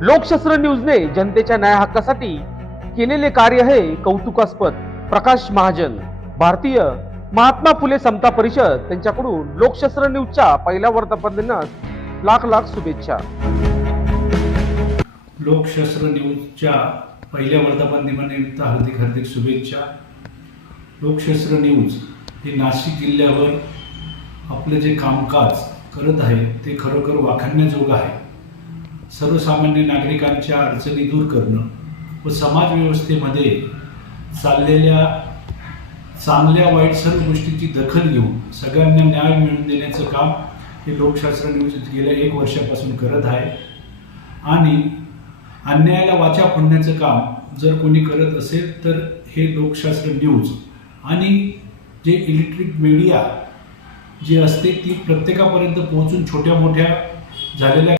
लोकशास्त्र न्यूजने जनतेच्या न्याय हक्कासाठी केलेले कार्य हे कौतुकास्पद। प्रकाश महाजन, भारतीय महात्मा फुले समता परिषद त्यांच्याकडून लोकशास्त्र न्यूजच्या पहिल्या वर्धापनदिनास लाख लाख शुभेच्छा। लोकशास्त्र न्यूजच्या पहिल्या वर्धापन दिनानिमित्त हार्दिक हार्दिक शुभेच्छा। लोकशास्त्र न्यूज हे नाशिक जिल्ह्यावर आपले जे कामकाज करत आहे ते खरोखर वाखाणण्याजोगं आहे। सर्वसामान्य नागरिकांच्या अडचणी दूर करणं व समाज व्यवस्थेमध्ये चाललेल्या चांगल्या वाईट सर्व गोष्टींची दखल घेऊन सगळ्यांना न्याय मिळवून देण्याचं काम हे लोकशास्त्र न्यूज गेल्या 1 वर्षापासून करत आहे। आणि अन्यायाला वाचा फोडण्याचं काम जर कोणी करत असेल तर हे लोकशास्त्र न्यूज आणि जे इलेक्ट्रिक मीडिया जी असते ती प्रत्येकापर्यंत पोहोचून छोट्या मोठ्या झालेल्या